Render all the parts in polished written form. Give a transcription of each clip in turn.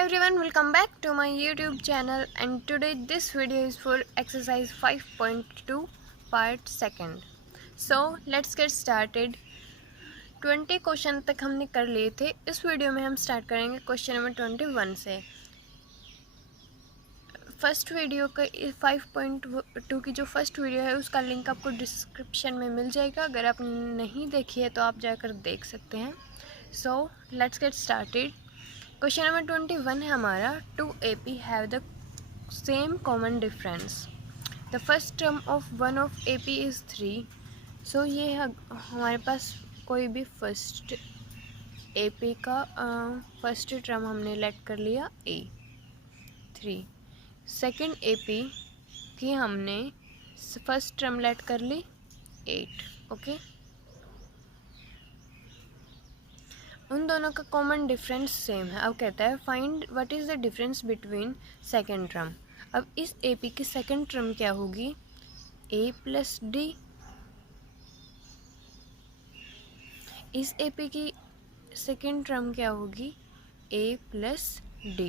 everyone, welcome back to my YouTube channel, and today this video is for exercise 5.2 part second. So let's get started. 20 question तक हमने कर लिए थे. इस video में हम स्टार्ट करेंगे क्वेश्चन नंबर 21 से. फर्स्ट वीडियो का 5.2 की जो फर्स्ट वीडियो है उसका लिंक आपको डिस्क्रिप्शन में मिल जाएगा. अगर आप नहीं देखी है तो आप जाकर देख सकते हैं. So let's get started. Question number 21 है हमारा. 2 AP have the same common difference. The first term of one of AP is 3. सो ये हमारे पास कोई भी फर्स्ट AP का फर्स्ट टर्म हमने लेट कर लिया A 3. सेकेंड AP की हमने फर्स्ट टर्म लेट कर ली 8. ओके, उन दोनों का कॉमन डिफरेंस सेम है. अब कहता है find what is the difference between second term. अब इस AP की सेकेंड टर्म क्या होगी? A plus D. इस AP की सेकेंड टर्म क्या होगी? A plus D.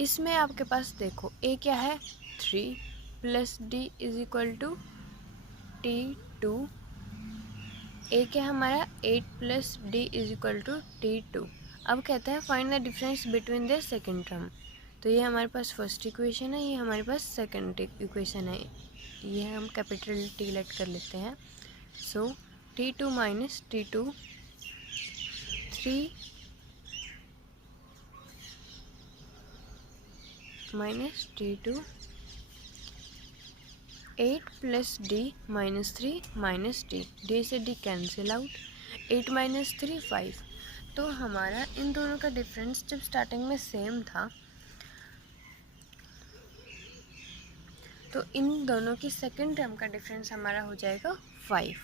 इसमें आपके पास देखो A क्या है? 3 plus D is equal to T2. A क्या है हमारा? 8 plus D is equal to T2. अब कहता है find the difference between the second term. तो ये हमारे पास फर्स्ट इक्वेशन है, ये हमारे पास सेकेंड इक्वेशन है. ये हम कैपिटल T लेट कर लेते हैं. सो T2 minus T2 3 minus T2 8 plus D minus 3 minus D. D से D कैंसिल आउट. 8 माइनस 3 5. तो हमारा इन दोनों का डिफरेंस जब स्टार्टिंग में सेम था तो इन दोनों की सेकेंड टर्म का डिफरेंस हमारा हो जाएगा 5.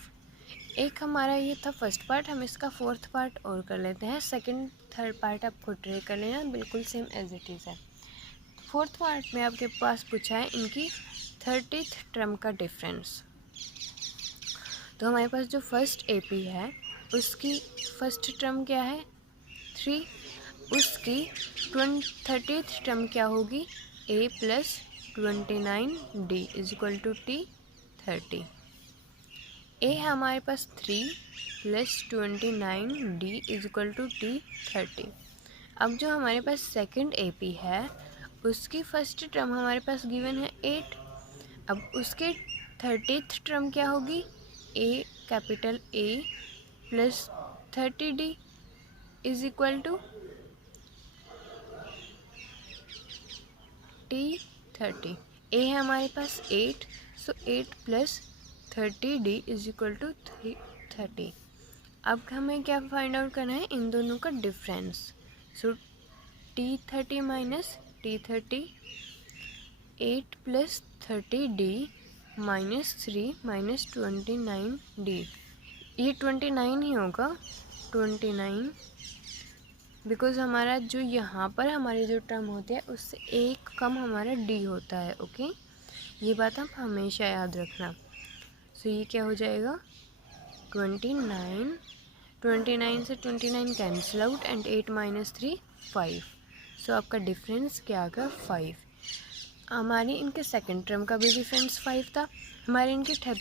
एक हमारा ये था फर्स्ट पार्ट. हम इसका फोर्थ पार्ट और कर लेते हैं. सेकेंड थर्ड पार्ट आप खुद ट्रे कर लेना, बिल्कुल सेम एज इट इज़ है. फोर्थ पार्ट में आपके पास पूछा है इनकी 30th टर्म का डिफरेंस. तो हमारे पास जो फर्स्ट AP है उसकी फर्स्ट टर्म क्या है? 3. उसकी 30th टर्म क्या होगी? A plus 29D is equal to T 30. A है हमारे पास 3 plus 29D is equal to T 30. अब जो हमारे पास सेकेंड AP है उसकी फर्स्ट टर्म हमारे पास गिवन है 8. अब उसके 30th टर्म क्या होगी? A capital A plus 30D is equal to T 30. A है हमारे पास 8. So 8 plus 30D is equal to 30. अब हमें क्या फाइंड आउट करना है? इन दोनों का डिफरेंस. सो T 30 minus T 30 8 plus 30D minus 3 minus 29D. ये 29 ही होगा, 29, बिकॉज हमारा जो यहाँ पर हमारी जो टर्म होती है उससे एक कम हमारा D होता है. ओके, ये बात आप हमेशा याद रखना. सो ये क्या हो जाएगा? 29. 29 से 29 कैंसिल आउट एंड 8 माइनस 3 5. सो आपका डिफरेंस क्या आ गया? 5. हमारी इनके सेकेंड टर्म का भी डिफरेंस 5 था, हमारे इनके थर्ड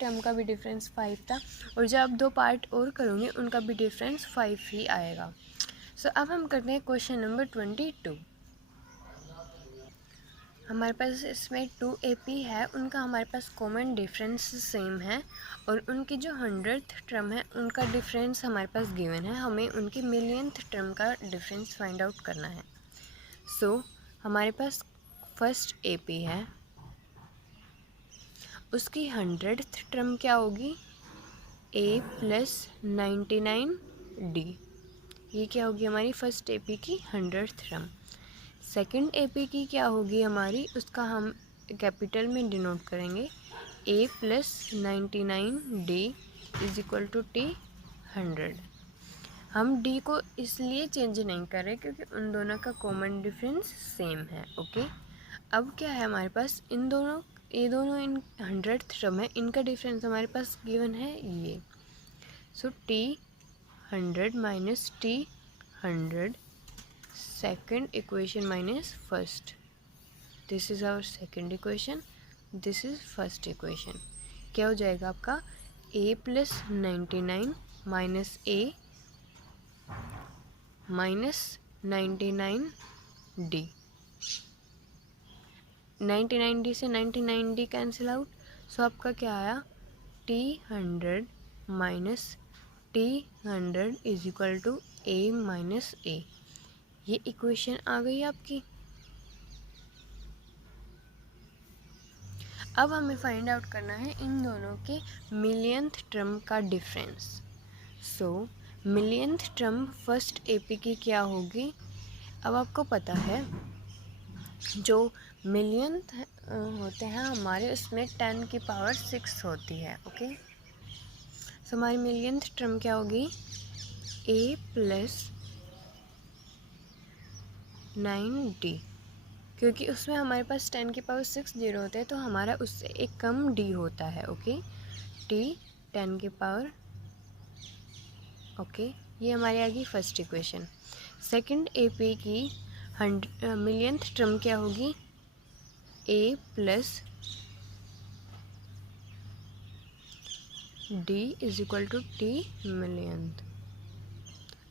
टर्म का भी डिफरेंस 5 था, और जब आप दो पार्ट और करोगे उनका भी डिफरेंस 5 ही आएगा. सो अब हम करते हैं क्वेश्चन नंबर 22. हमारे पास इसमें 2 AP है, उनका हमारे पास कॉमन डिफरेंस सेम है, और उनकी जो 100th टर्म है उनका डिफरेंस हमारे पास गिवन है. हमें उनकी मिलियंथ टर्म का डिफरेंस फाइंड आउट करना है. सो हमारे पास फर्स्ट AP है, उसकी 100th टर्म क्या होगी? A plus 99D. ये क्या होगी हमारी फर्स्ट AP की 100th टर्म. सेकेंड AP की क्या होगी हमारी? उसका हम कैपिटल में डिनोट करेंगे. A plus 99D is equal to T 100. हम D को इसलिए चेंज नहीं कर रहे क्योंकि उन दोनों का कॉमन डिफरेंस सेम है. ओके, अब क्या है हमारे पास? ये दोनों इन 100th टर्म है, इनका डिफरेंस हमारे पास गिवन है ये. So T 100 minus t 100, second equation minus first. This is our second equation, this is first equation. क्या हो जाएगा आपका a plus 99 minus a minus 99d. 99d से 99d कैंसिल आउट. सो आपका क्या आया t 100 minus t 100 is equal to a minus a. ये equation आ गई आपकी. अब हमें फाइंड आउट करना है इन दोनों के मिलियंथ टर्म का डिफरेंस. सो मिलियंथ टर्म फर्स्ट एपी की क्या होगी. अब आपको पता है जो मिलियंथ होते हैं हमारे, उसमें 10 की पावर 6 होती है. ओके, सो हमारी मिलियंथ टर्म क्या होगी a प्लस 9d, क्योंकि उसमें हमारे पास 10 की पावर 6 जीरो होते हैं तो हमारा उससे एक कम d होता है. ओके, t 10 की पावर. ओके, ये हमारी आ गई फर्स्ट इक्वेशन. सेकंड एपी की मिलियंथ टर्म क्या होगी a plus d is equal to t millionth.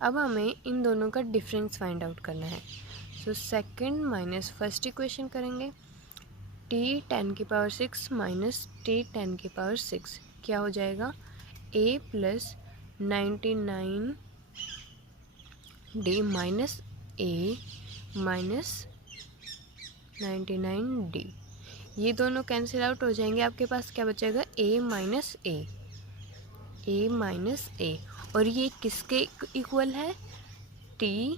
अब हमें इन दोनों का डिफरेंस फाइंड आउट करना है. So second minus first equation करेंगे. t 10 की पावर 6 माइनस t 10 की पावर 6 क्या हो जाएगा a plus 99d minus a minus 99d. ये दोनों कैंसिल आउट हो जाएंगे. आपके पास क्या बचेगा a माइनस a. और ये किसके इक्वल है t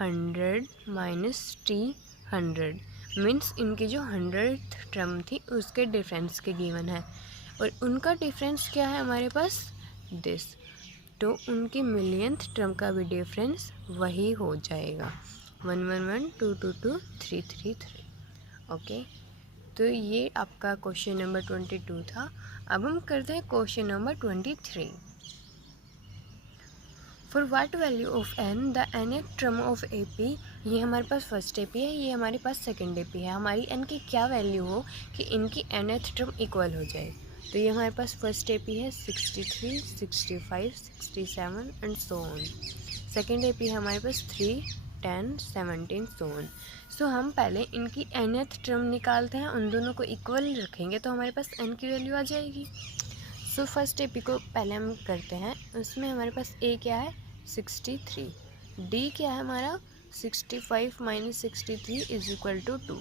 100 माइनस t 100 मीन्स इनकी जो 100th टर्म थी उसके डिफरेंस के गिवन है. और उनका डिफरेंस क्या है हमारे पास दिस. तो उनकी मिलियंथ टर्म का भी डिफरेंस वही हो जाएगा 111 222 333. ओके, तो ये आपका क्वेश्चन नंबर 22 था. अब हम करते हैं question number 23. For what value of n the nth term of AP. ये हमारे पास फर्स्ट AP है, ये हमारे पास सेकेंड AP है. हमारी n की क्या वैल्यू हो कि इनकी nth टर्म इक्वल हो जाए. तो ये हमारे पास फर्स्ट AP है 63, 65, 67 and so on. Second AP है हमारे पास 3, 10, 17 सो ऑन. सो हम पहले इनकी nth टर्म निकालते हैं, उन दोनों को इक्वल रखेंगे तो हमारे पास n की वैल्यू आ जाएगी. सो फर्स्ट AP को पहले हम करते हैं. उसमें हमारे पास a क्या है 63, d क्या है हमारा 65 माइनस 63 इज इक्वल टू 2.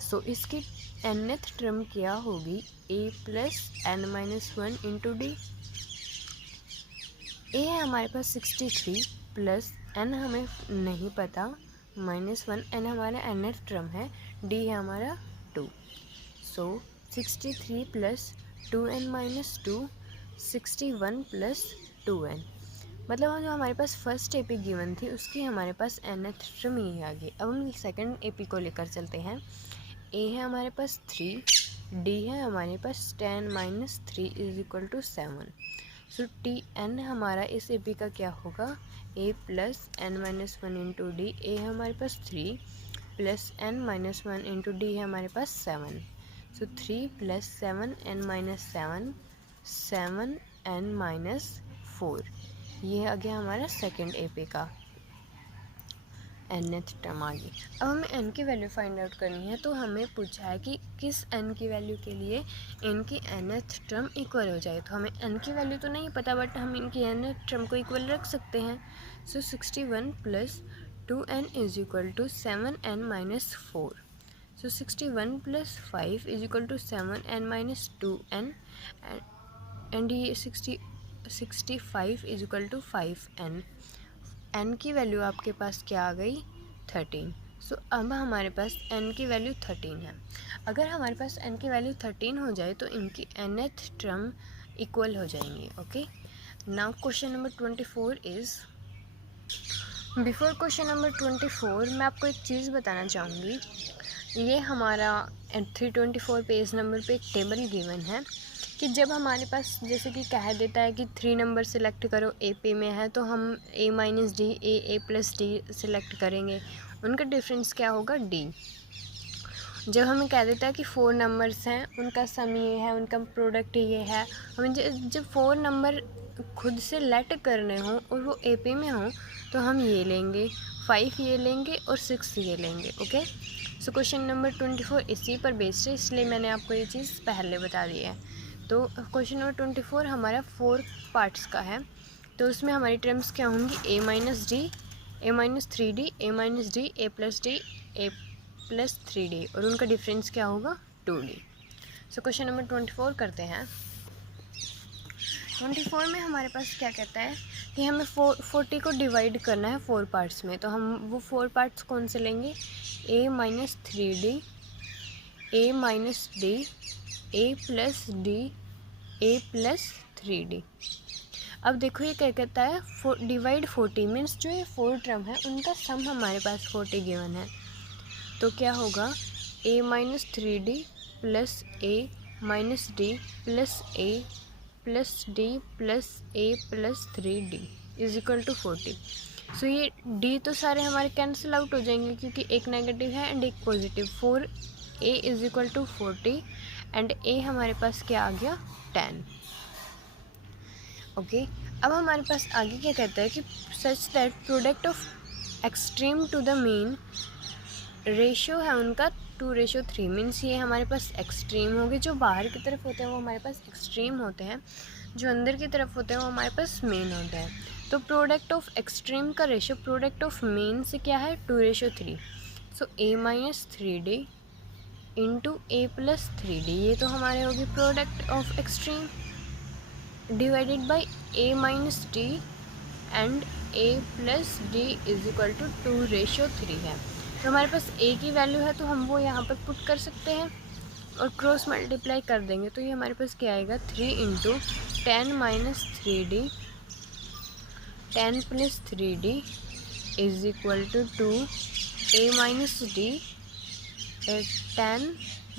सो इसकी nth टर्म क्या होगी a plus n minus 1 into D. a है हमारे पास 63 प्लस n हमें नहीं पता माइनस 1, n हमारा nth टर्म है, d है हमारा 2. सो 63 plus 2n minus 2 61 plus 2n. मतलब जो हमारे पास फर्स्ट एपी गिवन थी उसकी हमारे पास nth टर्म ही आ गई. अब हम सेकंड एपी को लेकर चलते हैं. a है हमारे पास 3, d है हमारे पास 10 minus 3 is equal to 7. So T N हमारा इस एपी का क्या होगा a plus n minus 1 into D. a है हमारे पास 3 plus n minus 1 into D है हमारे पास 7. So 3 plus 7n minus 7n minus 4. ये आ गया हमारा सेकेंड एपी का nth टर्म आ गई. अब हमें n की वैल्यू फाइंड आउट करनी है. तो हमें पूछा है कि किस n की वैल्यू के लिए इनकी nth टर्म इक्वल हो जाए. तो हमें n की वैल्यू तो नहीं पता बट हम इनकी nth टर्म को इक्वल रख सकते हैं. So 61 plus 2n is equal to 7n minus 4. So 61 plus 5 is equal to 7n minus 2n and ये 65 is equal to 5n. n की वैल्यू आपके पास क्या आ गई 13. सो अब हमारे पास n की वैल्यू 13 है. अगर हमारे पास n की वैल्यू 13 हो जाए तो इनकी nth टर्म इक्वल हो जाएंगे. Okay, now question number 24 is. Before question number 24 मैं आपको एक चीज़ बताना चाहूँगी. ये हमारा 324 पेज नंबर पे एक टेबल गिवन है. कि जब हमारे पास जैसे कि कह देता है कि 3 नंबर सेलेक्ट करो ए पे में है, तो हम a minus D A plus D select करेंगे, उनका डिफरेंस क्या होगा डी। जब हमें कह देता है कि 4 नंबर्स हैं, उनका सम ये है, उनका प्रोडक्ट ये है, हमें जब 4 नंबर खुद से लेट करने हों और वो ए पे में हों, तो हम ये लेंगे, 5 ये लेंगे और 6 ये लेंगे। ओके, सो क्वेश्चन नंबर 24 इसी पर बेस्ड है, इसलिए मैंने आपको ये चीज़ पहले बता दी है। तो क्वेश्चन नंबर 24 हमारा 4 पार्ट्स का है, तो उसमें हमारी टर्म्स क्या होंगी, ए माइनस डी, ए माइनस 3d, ए माइनस डी, ए प्लस डी, ए प्लस 3d, और उनका डिफरेंस क्या होगा 2d। सो क्वेश्चन नंबर 24 करते हैं। 24 में हमारे पास क्या कहता है कि हमें 40 को डिवाइड करना है 4 पार्ट्स में, तो हम वो 4 पार्ट्स कौन से लेंगे, ए माइनस 3d, ए माइनस डी, ए प्लस डी, ए प्लस 3d। अब देखो ये क्या कहता है, डिवाइड 40 मीन्स जो ये 4 टर्म है उनका सम हमारे पास 40 गिवन है, तो क्या होगा a minus 3d plus A minus D plus A plus D plus A plus 3d is equal to 40। So ये d तो सारे हमारे कैंसिल आउट हो जाएंगे क्योंकि एक नेगेटिव है एंड एक positive. 4a is equal to 40 and a हमारे पास क्या आ गया 10। ओके, अब हमारे पास आगे क्या कहता है कि such that product of extreme to the mean ratio है उनका 2:3 मीन्स ये हमारे पास एक्सट्रीम होंगे, जो बाहर की तरफ होते हैं वो हमारे पास एक्सट्रीम होते हैं, जो अंदर की तरफ होते हैं वो हमारे पास मेन होते हैं। तो प्रोडक्ट ऑफ एक्सट्रीम का रेशियो प्रोडक्ट ऑफ मेन से क्या है 2:3। So a minus 3d into A plus 3d, ये तो हमारे होगी product of extreme, divided by a minus D and a plus D is equal to 2:3 है। तो हमारे पास a की वैल्यू है तो हम वो यहाँ पर पुट कर सकते हैं और क्रॉस मल्टीप्लाई कर देंगे, तो ये हमारे पास क्या आएगा 3 into 10 minus 3d 10 plus 3d is equal to 2 a minus D, 10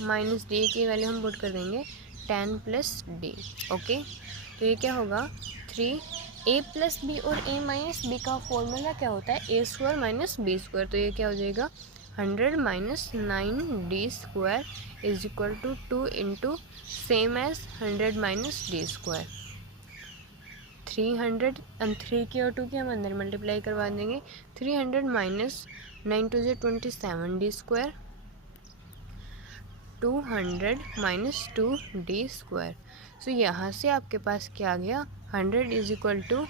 minus D की वैल्यू हम पुट कर देंगे 10 प्लस डी। ओके, तो ये क्या होगा 3 a प्लस बी और a माइनस बी का फॉर्मूला क्या होता है a square minus B square, तो ये क्या हो जाएगा 100 minus 9d square is equal to 2 into same as 100 minus D square. 300 and 3 की और 2 की हम अंदर मल्टीप्लाई करवा देंगे, 300 minus 9 to 27 d square, 200 minus 2d square. So यहाँ से आपके पास क्या आ गया 100 is equal to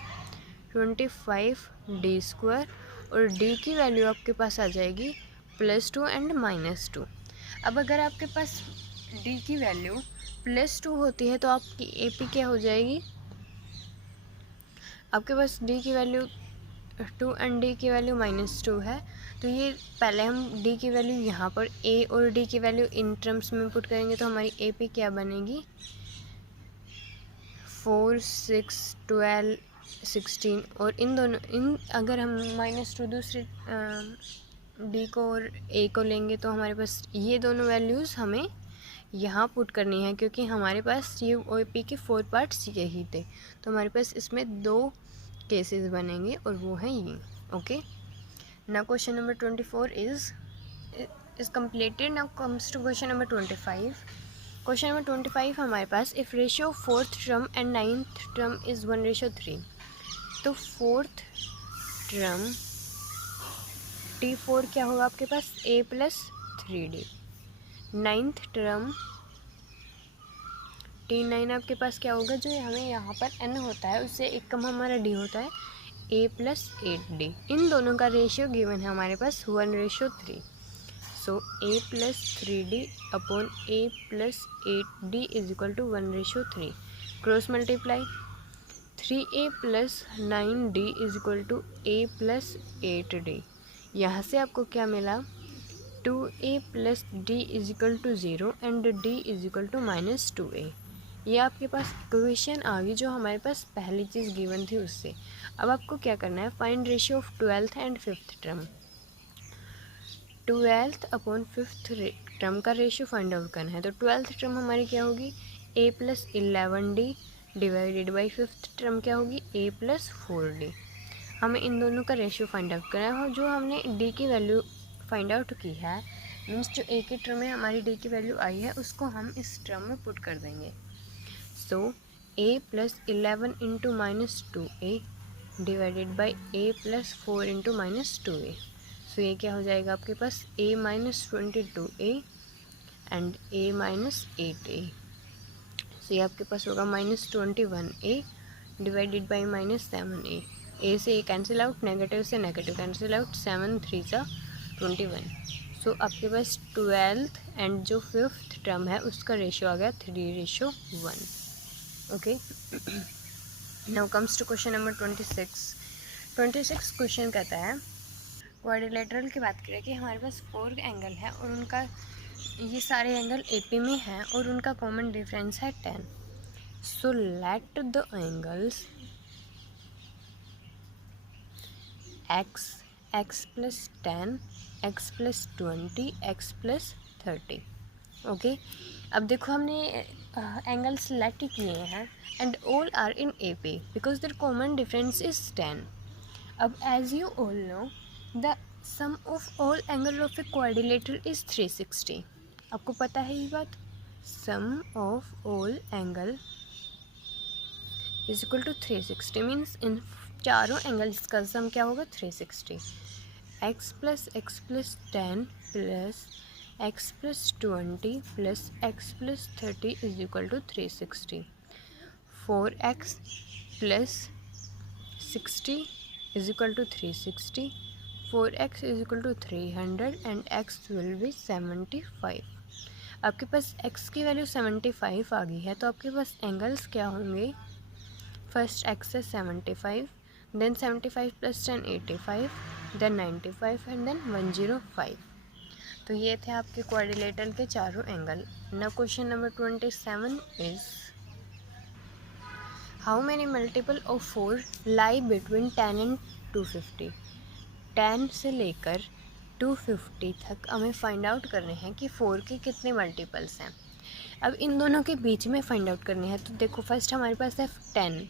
25d square, और d की वैल्यू आपके पास आ जाएगी +2 एंड -2। अब अगर आपके पास d की वैल्यू +2 होती है तो आपकी AP क्या हो जाएगी, आपके पास d की वैल्यू 2 एंड d की वैल्यू -2 है, तो ये पहले हम d की वैल्यू यहाँ पर a और d की वैल्यू इन टर्म्स में पुट करेंगे, तो हमारी AP क्या बनेगी 4 6 12 16, और इन दोनों अगर हम -2 दूसरे d को और a को लेंगे तो हमारे पास ये दोनों वैल्यूज़ हमें यहाँ पुट करनी है, क्योंकि हमारे पास ये OP के 4 पार्ट्स यही थे, तो हमारे पास इसमें 2 केसेस बनेंगे और वो हैं ये। Okay, now question number 24 is completed. Now comes to question number 25। Question number 25 हमारे पास if ratio 4th term and 9th term is 1:3, तो 4th टर्म T4 क्या होगा आपके पास a plus 3d, 9th term T9 आपके पास क्या होगा, जो हमें यहाँ पर n होता है उससे एक कम हमारा d होता है a प्लस 8d। इन दोनों का रेशियो गिवन है हमारे पास 1:3। So a plus 3d upon a plus 8d is equal to 1:3। Cross multiply 3a plus 9d is equal to a plus 8d। यहाँ से आपको क्या मिला 2a plus d is equal to 0 and d is equal to -2a। ये आपके पास equation आ गई जो हमारे पास पहली चीज़ गिवन थी उससे। अब आपको क्या करना है, find ratio of 12th and 5th term. 12th upon 5th term का रेशियो फाइंड आउट करना है, तो 12th टर्म हमारी क्या होगी a plus 11d divided by fifth term क्या होगी a प्लस 4d। हमें इन दोनों का रेशियो फाइंड आउट करना है। जो हमने d की वैल्यू फाइंड आउट की है, मीन्स जो a की टर्म में हमारी d की वैल्यू आई है उसको हम इस टर्म में पुट कर देंगे। सो a plus 11 into minus 2a divided by a plus 4 into minus 2a। सो ये क्या हो जाएगा आपके पास a minus 22a and a minus 8a। सो ये आपके पास होगा minus 21a divided by minus 7a। ए से ए कैंसिल आउट, नेगेटिव से नेगेटिव कैंसिल आउट, 7 3 सा 21। सो आपके पास 12th एंड जो फिफ्थ टर्म है उसका रेशियो आ गया 3:1। Okay, now comes to question number 26 question कहता है क्वाड्रिलेटरल की बात करें कि हमारे पास 4 एंगल है और उनका ये सारे एंगल AP में हैं और उनका कॉमन डिफरेंस है 10। So let the angles x plus 10, x plus 20, x plus 30। Okay, अब देखो हमने एंगल्स लेट किए हैं and all are in AP because their common difference is 10। अब as you all know the sum of all angle of a quadrilateral is 360। आपको पता है ये बात, sum of all angle is equal to 360 means इन चारों angles का सम क्या होगा 360। x plus 10 plus x plus 20 plus x plus 30 is equal to 360। 4x plus 60 is equal to 360, 4x is equal to 300 and x will be 75। आपके पास x की value 75 आ गई है तो आपके पास एंगल्स क्या होंगे, first x is 75, then 75 plus 10 85, then 95 and then 105। तो ये थे आपके क्वाड्रिलेटरल के चारों angle. Now question number 27 is how many multiple of 4 lie between 10 and 250। 10 से लेकर 250 तक हमें फाइंड आउट करने हैं कि 4 के कितने मल्टीपल्स हैं। अब इन दोनों के बीच में फाइंड आउट करने हैं तो देखो फर्स्ट हमारे पास है 10।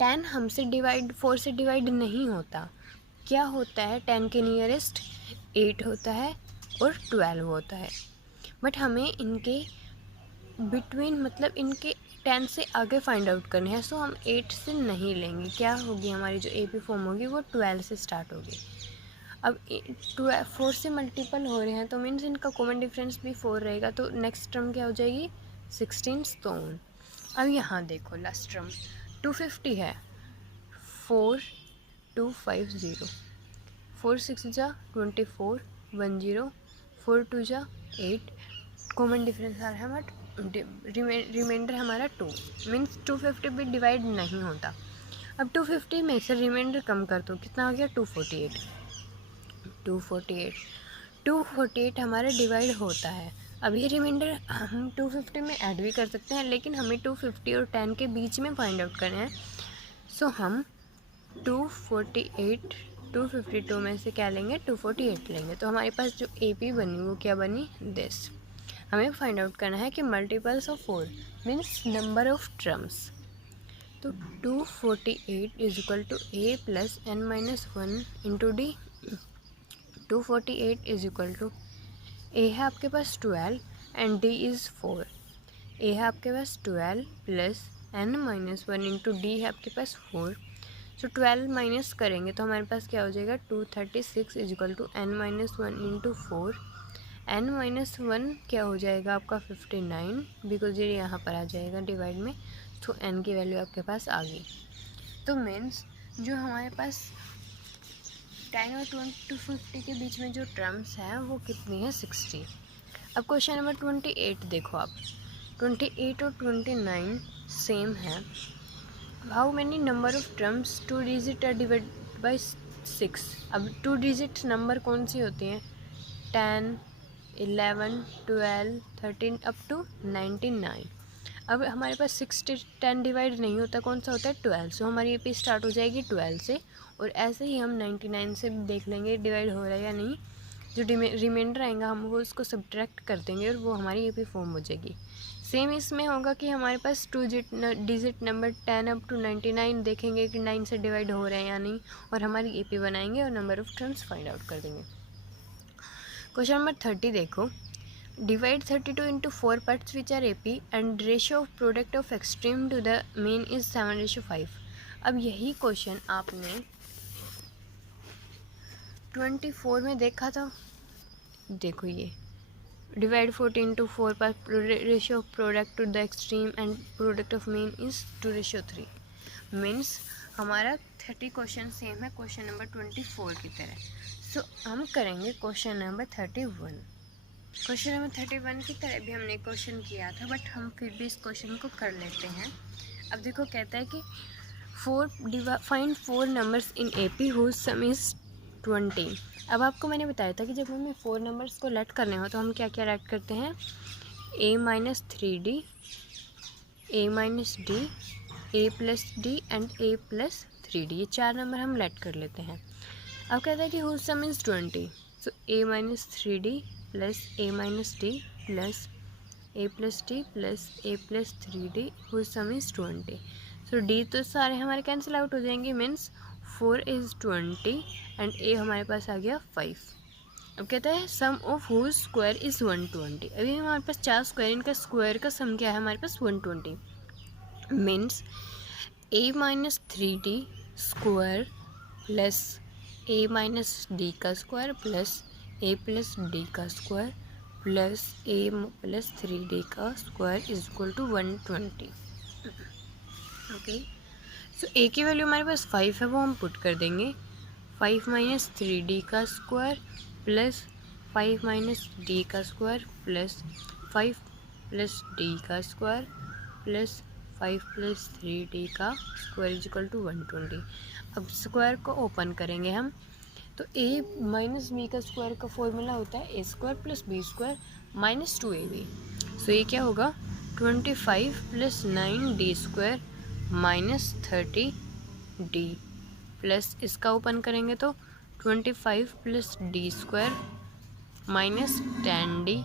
10 हमसे डिवाइड 4 से डिवाइड नहीं होता, क्या होता है 10 के नियरेस्ट 8 होता है और 12 होता है। बट हमें इनके बिटवीन मतलब इनके 10 से आगे फाइंड आउट करने हैं। सो हम 8 से नहीं लेंगे, क्या होगी हमारी जो AP फॉर्म होगी वो 12 से स्टार्ट होगी। अब 4 से मल्टीपल हो रहे हैं तो मीन्स इनका कॉमन डिफरेंस भी 4 रहेगा, तो नेक्स्ट टर्म क्या हो जाएगी 16 स्टोन। अब यहाँ देखो लास्ट टर्म 250 है, 4250, 4 6 जा 24, 10, 4 2 जा 8, कॉमन डिफरेंस आ रहा है बट रिमाइंडर हमारा 2 मीन्स 250 भी डिवाइड नहीं होता। अब 250 में से रिमाइंडर कम कर दो, कितना आ गया 248 हमारा डिवाइड होता है। अब ये रिमाइंडर हम 250 में ऐड भी कर सकते हैं लेकिन हमें 250 और 10 के बीच में फाइंड आउट करना है। सो हम 252 में से क्या लेंगे 248 लेंगे। तो हमारे पास जो AP बनी वो क्या बनी दिस। हमें फाइंड आउट करना है कि multiples of 4 means number of terms. तो 248 is equal to A plus n-1 into D। 248 is equal to A है आपके पास 12 एंड D इज़ 4। A है आपके पास 12 प्लस n-1 इंटू D है आपके पास 4। सो 12 माइनस करेंगे तो हमारे पास क्या हो जाएगा 236 is equal to n-1 into 4। n-1 क्या हो जाएगा आपका 59 बिकॉज ये यहाँ पर आ जाएगा डिवाइड में, तो n की वैल्यू आपके पास आ गई। तो मीन्स जो हमारे पास 10 और 250 के बीच में जो टर्म्स हैं वो कितनी है 60। अब क्वेश्चन नंबर 28 देखो आप, 28 और 29 सेम है। How many number of terms 2 digit are divide by 6। अब 2 डिजिट नंबर कौन सी होती हैं 10, 11, 12, 13 अप टू 99। अब हमारे पास 6 से 10 डिवाइड नहीं होता, कौन सा होता है 12। सो हमारी AP स्टार्ट हो जाएगी 12 से और ऐसे ही हम 99 से देख लेंगे डिवाइड हो रहा है या नहीं। जो रिमाइंडर आएगा हम वो उसको सब्ट्रैक्ट कर देंगे और वो हमारी AP फॉर्म हो जाएगी सेम इसमें होगा कि हमारे पास 2 डिजिट नंबर 10 अप टू 99 देखेंगे कि 9 से डिवाइड हो रहे हैं या नहीं, और हमारी AP बनाएंगे और number of terms find out कर देंगे। क्वेश्चन नंबर 30 देखो, divide 32 into 4 parts which are AP and ratio of product of extreme to the mean is 7:5। अब यही क्वेश्चन आपने 24 में देखा था। देखो ये divide 14 into 4 parts, ratio of product to the extreme and product of mean is 2:3। Means हमारा 30 question same है क्वेश्चन नंबर 24 की तरह। सो हम करेंगे क्वेश्चन नंबर 31। क्वेश्चन नंबर 31 की तरह भी हमने क्वेश्चन किया था, बट हम फिर भी इस क्वेश्चन को कर लेते हैं। अब देखो कहता है कि find 4 numbers in AP whose sum is 20। अब आपको मैंने बताया था कि जब हमें 4 नंबर्स को लेट करने हो तो हम क्या क्या लेट करते हैं, A-3D, A-D, A+D and A+3D, ये 4 नंबर हम लेट कर लेते हैं। अब कहता है कि whose sum is 20, so A-3D plus A-D plus A+D plus A+3D whose sum is 20। So D तो सारे हमारे कैंसिल आउट हो जाएंगे, मीन्स 4 इज़ 20 एंड A हमारे पास आ गया 5। अब कहता है सम ऑफ हुज स्क्वायर इज़ 120। अभी हमारे पास 4 स्क्वायर, इनका स्क्वायर का सम क्या है हमारे पास 120, means A-3D square plus A-D का स्क्वायर प्लस A+D का स्क्वायर प्लस A+3D का square is equal to 120। Okay, so A की वैल्यू हमारे पास 5 है, वो हम पुट कर देंगे। 5 - 3D का स्क्वायर प्लस 5 - D का स्क्वायर प्लस 5 + D का स्क्वायर प्लस 5 + 3D का स्क्वायर इज इक्वल टू 120। अब स्क्वायर को ओपन करेंगे हम, तो A - B का स्क्वायर का फॉर्मूला होता है A² + B² - 2AB। सो ये क्या होगा 25 + 9D² - 30D प्लस इसका ओपन करेंगे तो 25 + D² - 10D।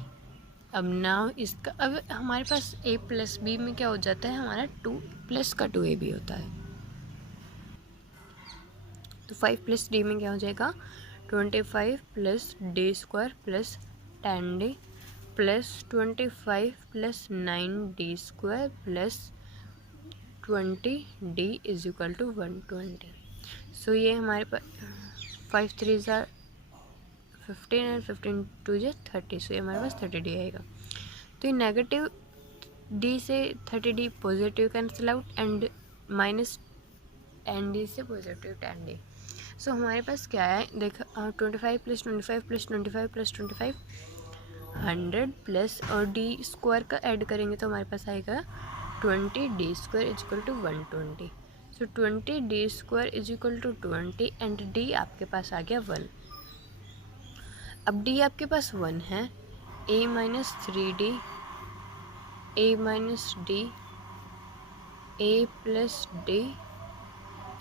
अब ना इसका, अब हमारे पास A + B में क्या हो जाता है, हमारा 2 + का 2AB होता है। तो 5 + D में क्या हो जाएगा 25 + D² + 10D plus 25 + 9D² + 20D is equal to 120। So ये हमारे पास 5 3 ज़ा 15 और 15 2 ज़ा 30, सो ये हमारे पास 30D आएगा। तो ये नेगेटिव D से 30D positive cancel out and minus 10D से पॉजिटिव 10D। सो हमारे पास क्या है, देखो 25 + 25 + 25 + 25 100 प्लस और D² का ऐड करेंगे तो हमारे पास आएगा 20D² is equal to 120। So 20D² is equal to 20 and D आपके पास आ गया 1। अब D आपके पास 1 है, A-3D, A-D, A+D,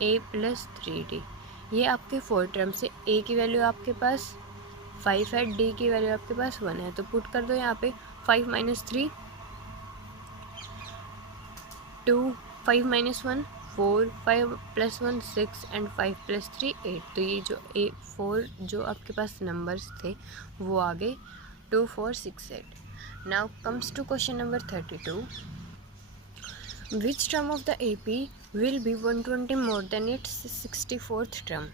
A+3D, ये आपके 4 टर्म से A की वैल्यू आपके पास 5 है, D की वैल्यू आपके पास 1 है, तो पुट कर दो यहाँ पे 5 - 3 2, 5 - 1 4, 5 + 1 6 एंड 5 + 3 8। तो ये जो 4 जो आपके पास नंबर्स थे वो आ गए 2 4 6 8। Now comes to question number 32। Which term of the AP will be 120 more than its 64th term?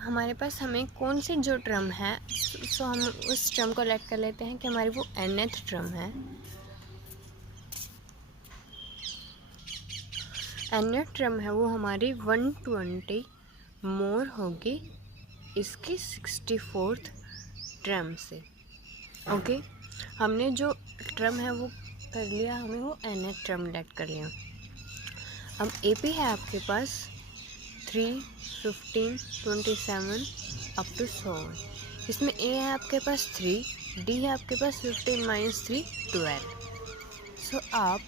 हमारे पास हमें कौन सी जो टर्म है, सो हम उस टर्म को लेट कर लेते हैं कि हमारी वो nth टर्म है। nth टर्म है वो हमारी 120 मोर होगी इसकी 64th टर्म से। ओके, हमने जो टर्म है वो कर लिया, हमें वो nth टर्म लेट कर लिया। अब AP है आपके पास 3, 15, 27 अप टू 100। इसमें A है आपके पास 3, D है आपके पास 15 - 3 12। सो आप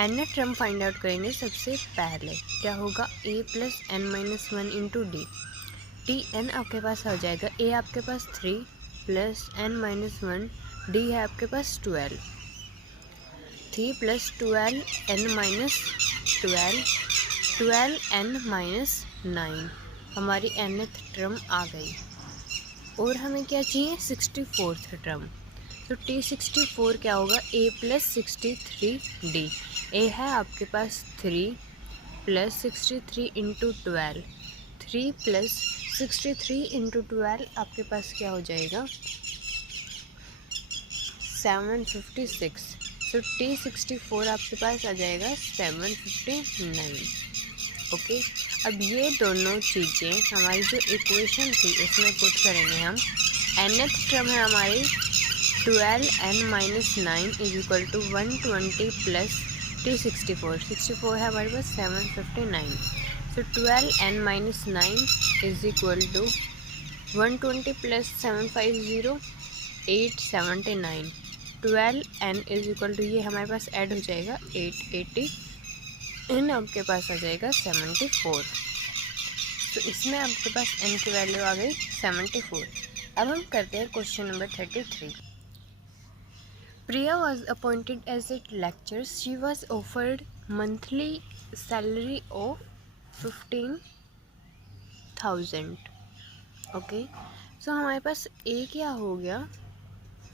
nth टर्म फाइंड आउट करेंगे। सबसे पहले क्या होगा A + n - 1 into D। Tn आपके पास आ जाएगा, A आपके पास 3 + n - 1, D है आपके पास 12। 3 प्लस 12n-9 हमारी nth टर्म आ गई। और हमें क्या चाहिए, 64th टर्म। तो T64 क्या होगा, a प्लस 63d। a है आपके पास 3 प्लस 63 इंटू 12, 3 प्लस 63 इंटू 12 आपके पास क्या हो जाएगा, 756। तो T64 आपके पास आ जाएगा 759। ओके, अब ये दोनों चीज़ें हमारी जो इक्वेशन थी उसमें पुट करेंगे हम। nth टर्म है हमारी 12n-9 is equal to 120 plus T64, 64 है हमारे पास 759। तो 12n-9 is equal to 120 plus 750 879। 12n is equal to, ये हमारे पास ऐड हो जाएगा 880, n आपके पास आ जाएगा 74। तो इसमें आपके पास n की वैल्यू आ गई 74। अब हम करते हैं question number 33। Priya was appointed as a lecture. She was offered monthly salary of 15,000। Okay, so हमारे पास a क्या हो गया,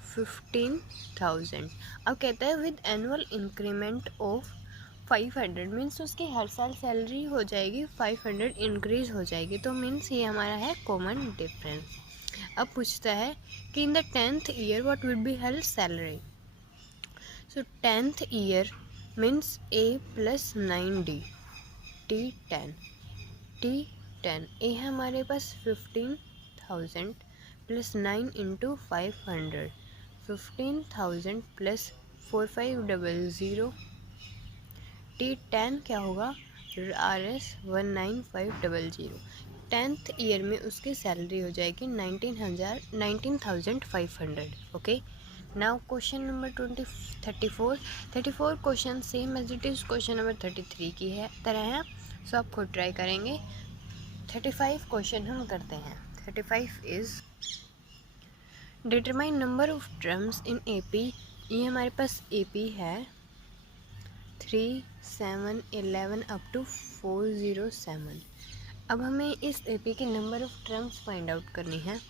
15,000। अब कहता है with annual increment of 500, means उसकी हर साल सैलरी हो जाएगी 500 इंक्रीज हो जाएगी। तो मीन्स ये हमारा है कॉमन डिफरेंस। अब पूछता है कि in the 10th year what would be held salary. So 10th year means a plus 9d, T10 a है हमारे पास 15,000 प्लस 9 इंटू 500, 15,000 प्लस 4500, T10 क्या होगा, RS 19500। 10th ईयर में उसकी सैलरी हो जाएगी 19,500। Okay, now question number 34 question same as it is question number 33 की है तरह है। सो आप खुद ट्राई करेंगे। 35 क्वेश्चन हम करते हैं। 35 is determine number of drums in AP। ये हमारे पास AP है 3, 7, 11 अप टू 407। अब हमें इस AP के number of terms find out करनी है।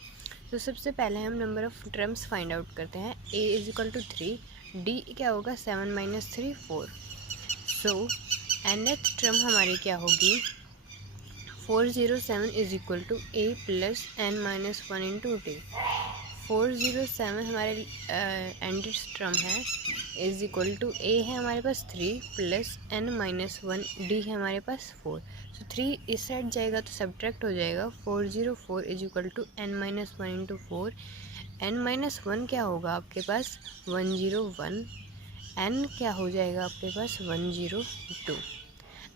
तो सबसे पहले हम number of terms find out करते हैं। A is equal to 3, D क्या होगा 7 माइनस 3 4। सो nth टर्म हमारी क्या होगी, 407 is equal to A plus n-1 into D। 407 हमारे एंडेड टर्म है इज इक्वल टू A है हमारे पास 3 प्लस n-1, D है हमारे पास 4। सो 3 इस साइड जाएगा तो सब्ट्रैक्ट हो जाएगा। 404 is equal to n-1 into 4। n-1 क्या होगा आपके पास 101, n क्या हो जाएगा आपके पास 102।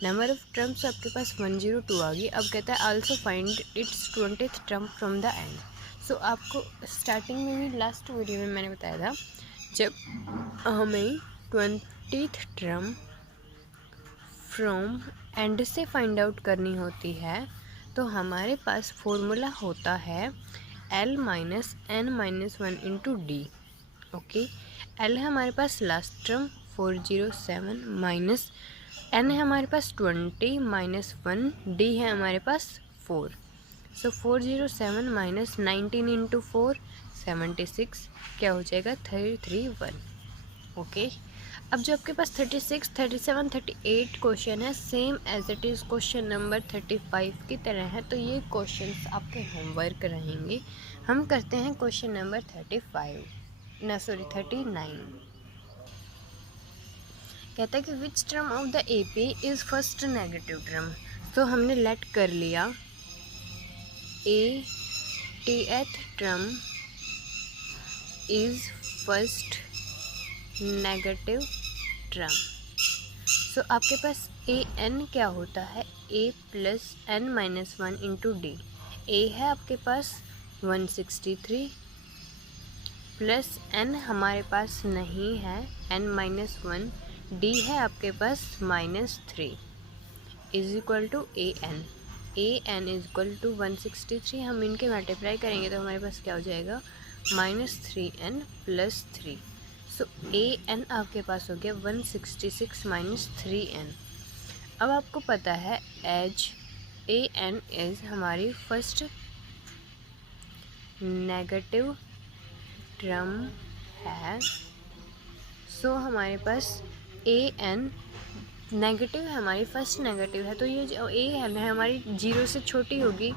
नंबर ऑफ टर्म्स आपके पास 102 आ गई। अब कहता है also find its 20th term from the end. So आपको स्टार्टिंग में भी लास्ट वीडियो में मैंने बताया था, जब हमें 20th टर्म फ्रॉम एंड से फाइंड आउट करनी होती है तो हमारे पास फॉर्मूला होता है L minus n-1 into D। Okay, L है हमारे पास लास्ट टर्म 407 माइनस n है हमारे पास 20 माइनस 1, D है हमारे पास 4। सो 407 माइनस 19 इंटू 4 76 क्या हो जाएगा 331। ओके, अब जो आपके पास 36, 37, 38 क्वेश्चन है same as it is question number 35 की तरह है। तो ये क्वेश्चंस आपके होमवर्क रहेंगे। हम करते हैं क्वेश्चन नंबर 39। कहता है कि which term of the AP is first negative term. तो हमने लेट कर लिया ATth term is first negative term. So आपके पास AN क्या होता है, A plus n-1 into D। A है आपके पास 163 प्लस n हमारे पास नहीं है n-1, D है आपके पास -3 is equal to AN is equal to 163। हम इनके मल्टीप्लाई करेंगे तो हमारे पास क्या हो जाएगा -3n प्लस 3। सो an आपके पास हो गया 166 माइनस 3n। अब आपको पता है एज an इज़ हमारी फर्स्ट नेगेटिव टर्म है। सो हमारे पास an नेगेटिव है, हमारी फर्स्ट नेगेटिव है, तो ये जो a है हमारी 0 से छोटी होगी,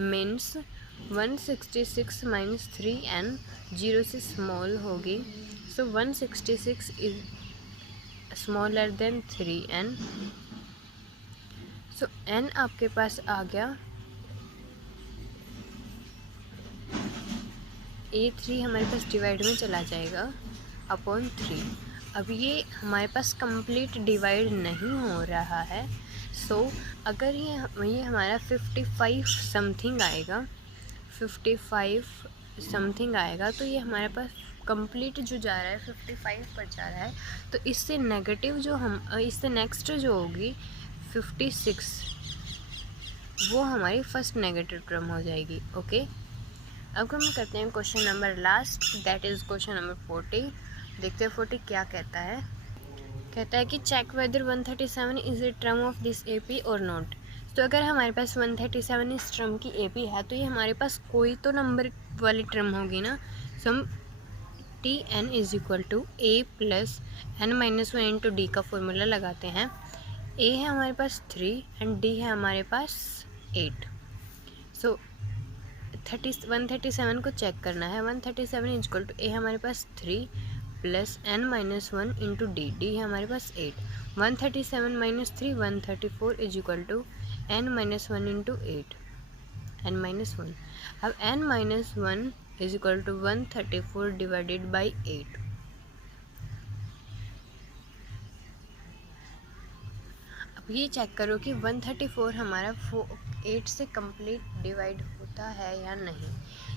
मीन्स 166 माइनस 3n 0 से स्मॉल होगी। सो 166 is smaller than 3n। So n आपके पास आ गया a3 हमारे पास डिवाइड में चला जाएगा अपॉन 3। अब ये हमारे पास कंप्लीट डिवाइड नहीं हो रहा है। सो अगर ये हमारा 55 समथिंग आएगा, 55 समथिंग आएगा, तो ये हमारे पास कंप्लीट जो जा रहा है 55 पर जा रहा है। तो इससे नेगेटिव जो इससे नेक्स्ट जो होगी 56, वो हमारी फर्स्ट नेगेटिव टर्म हो जाएगी। ओके, अब हम करते हैं question number last, that is question number 40। देखते हैं 40 क्या कहता है। कहता है कि check whether 137 is a term of this AP और नॉट। तो अगर हमारे पास 137 इस टर्म की AP है, तो ये हमारे पास कोई तो नंबर वाली टर्म होगी ना। सो हम Tn is equal to a plus n-1 into D का फॉर्मूला लगाते हैं। a है हमारे पास 3 एंड d है हमारे पास 8। सो 137 को चेक करना है। 137 इज इक्वल टू a हमारे पास 3 प्लस n-1 इंटू डी है हमारे पास 8। 137 minus 3 134 is equal to n-1 into 8 n-1। अब n-1 is equal to 134 divided by 8। अब ये चेक करो कि 134 हमारा 8 से कंप्लीट डिवाइड होता है या नहीं।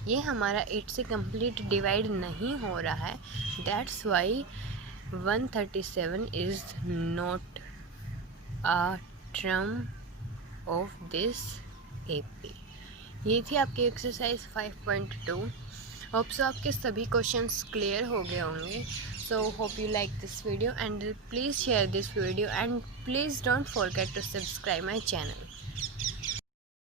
ये हमारा 8 से कंप्लीट डिवाइड नहीं हो रहा है, that's why 137 is not a term of this AP। ये थी आपकी एक्सरसाइज 5.2। होप सो आपके सभी क्वेश्चंस क्लियर हो गए होंगे। So hope you like this video and please share this video and please don't forget to subscribe my channel.